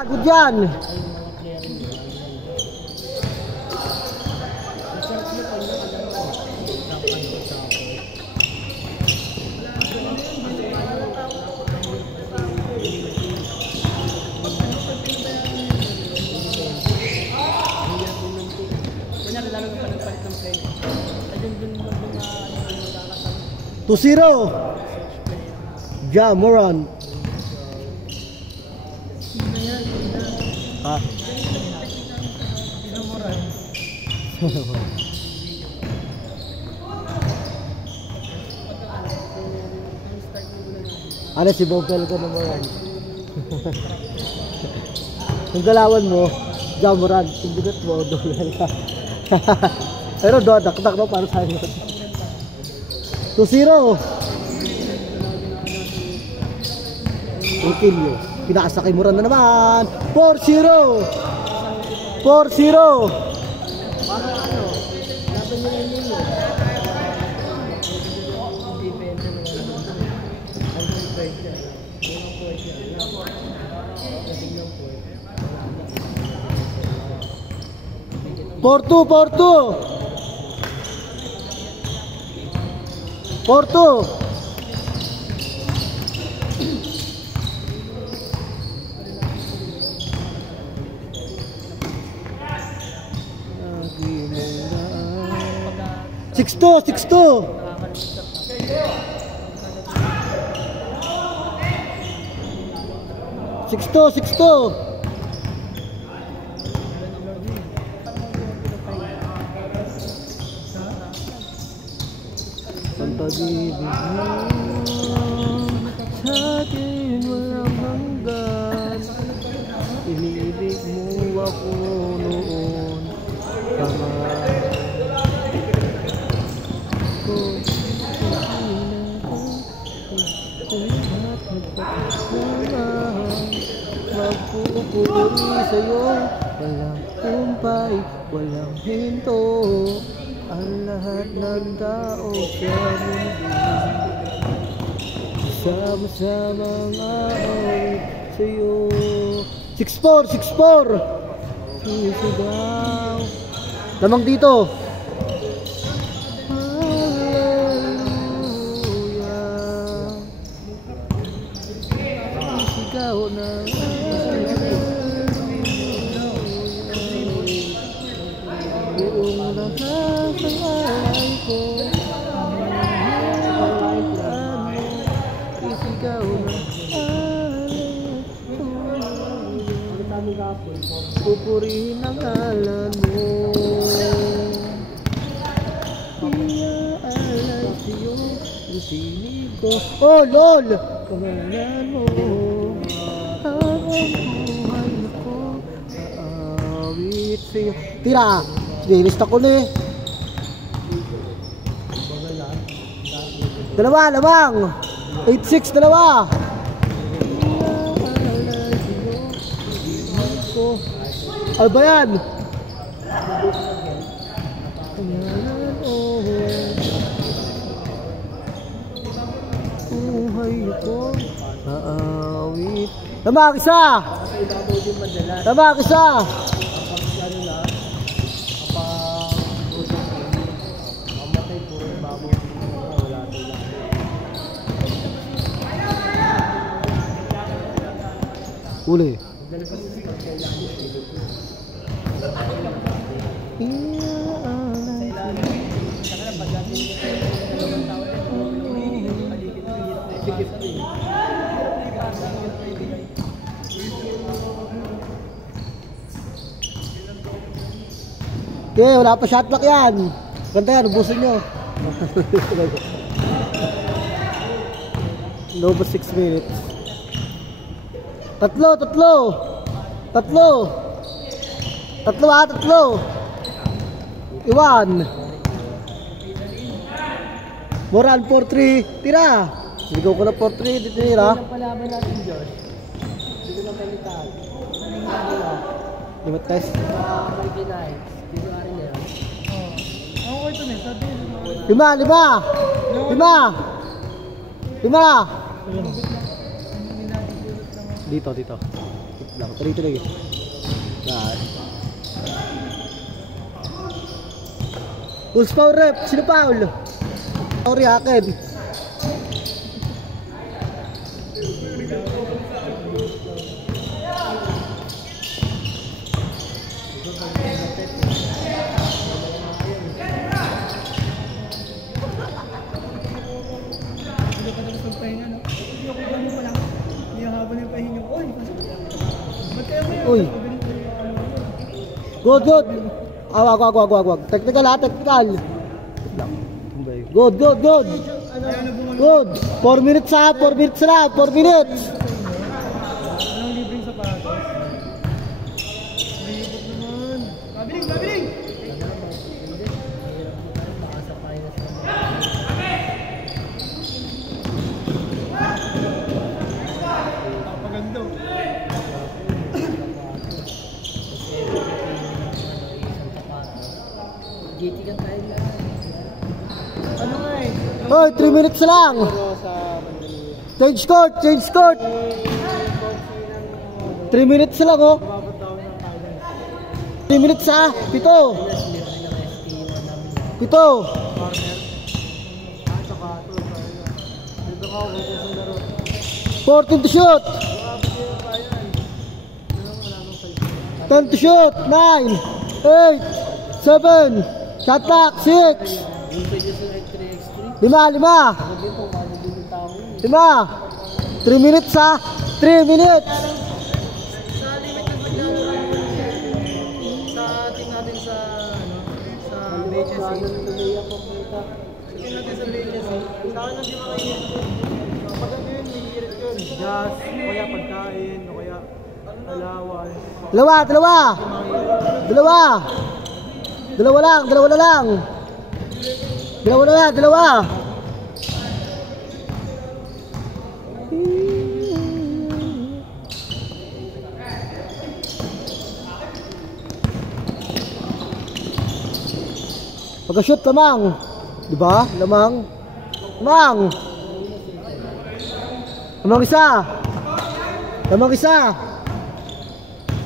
Good yan. To 0. Ja Morant. Ha? Ano si Bogel ko naman yan? Yung galawan mo, Ja Morant. Yung bigat mo, Bogel ka. Pero dakdak no, para sa inyo. 2-0. Utilio. Pinakasakay mo rin na naman. 4-0. 4-0. Parang ano, laban nyo rin yun yun. Depende na ang pressure. Yung pressure. Dating ng 4-2. 4-2. Six two. 6-2. Ang pag-ibig mo sa akin walang hanggan. Inibig mo ako noon. Magpupuri sa'yo, walang kumpay, walang hinto. Ang lahat ng tao sa mundo, sama-samang awit sa'yo. 6-4. Sisigaw. Lamang dito. Hallelujah. Sisigaw na. Buong lahat ng alay ko. Sisigaw na. Pupurihin ang ngalan mo. Iaalay sa'yo ang sinig ko. Oh, lol! Pangalan mo. Habang buhay ko, aawit sa'yo. Tira! Sinilista ko na eh. Lamang! 8-6, dalawa! Ano ba yan? Buhay ko aawit. Tama isa! Uli. Okay, wala pa shot clock yan. Ganda yan, ubusin nyo. Over 6 minutes. Tatlo. Iwan. Moran 4-3. Tira. Sigaw ko na 4-3. Dito tira. Ang palaban natin, Josh. Dito lang palitan. Limit test. Dito nga rin yan. Oo, ito na. Sabi. 5. Dito. lang. Tuloy-tuloy. Yan. Pulse power rep. Sino Paul? Sorry, akin. Uy. Good, good. Wag. Technical ha, technical. Good. Good. 4 minutes ha, 4 minutes na, 4 minutes. Anong libreng sapatos? Libot naman. Babiling! Papagando. GT ka tayo lang. Ano nga eh? Hoy, 3 minutes lang. Change court. 3 minutes lang oh. 3 minutes ha, 7. 14 to shoot. 10 to shoot. 9, 8, 7, shot clock, 6, 5. 3 minutes ha, 3 minutes. Sa limit na maglalaro sa team natin sa BHSC. Team natin sa BHSC. Sa akin lang di makainit. Pag ano yun, hihirit yun. Gas, o kaya pagkain, o kaya alawan. Dalawa. Pagka-shoot lamang. Diba?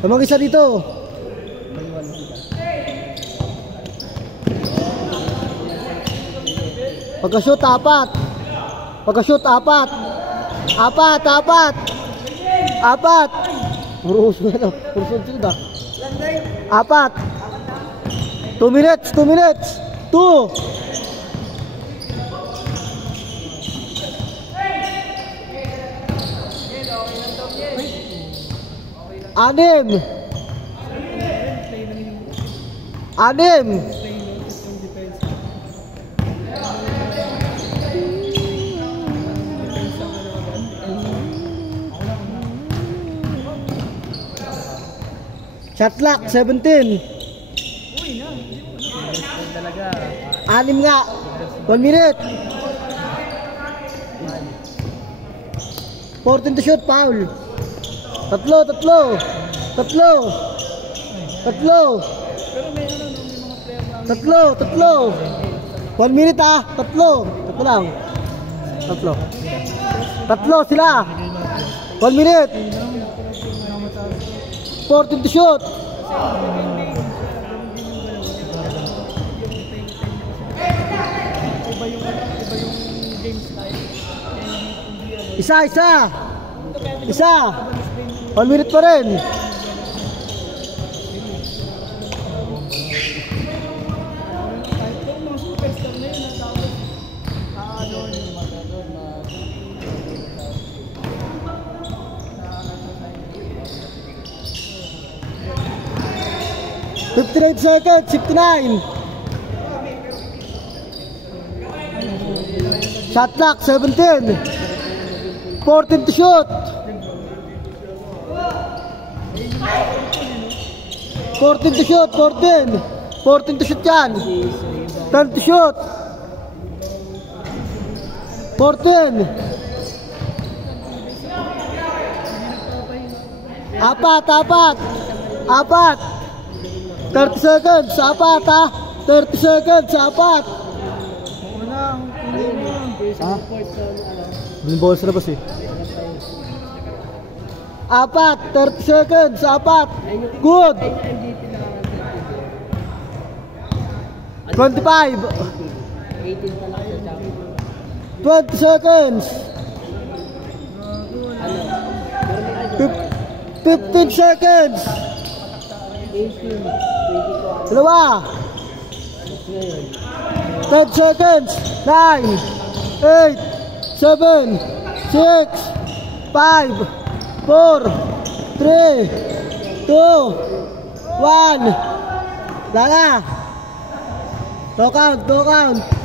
Lamang isa dito. Pagka-shoot 4. Pagka-shoot 4. 4. Puro sila ba? 4. 2 minutes. 2. 6. Shot clock 17. Talaga. 6 nga. 1 minute. 14 to shoot, foul. Tatlo. Pero may mga player na 1 minute ah. Tatlo lang. Tatlo sila. 1 minute. 14 to shoot. iba yung game style. Isa. 1 minute pa rin. Mga superstar na yun, tapos doon 59 seconds, 59. Shot clock, 17. 14 to shoot. 14 to shoot, 14. 14 to shoot yan. 10 to shoot. 14. Apat. 30 seconds, apat ha. 30 seconds, apat. Yung balls na ba si? 4, 30 seconds, 4. Good. 25. 20 seconds. 15 seconds. 2. 10 seconds. 9, 8, 7, 6, 5, 4, 3, 2, 1. Lala. Go count, go count.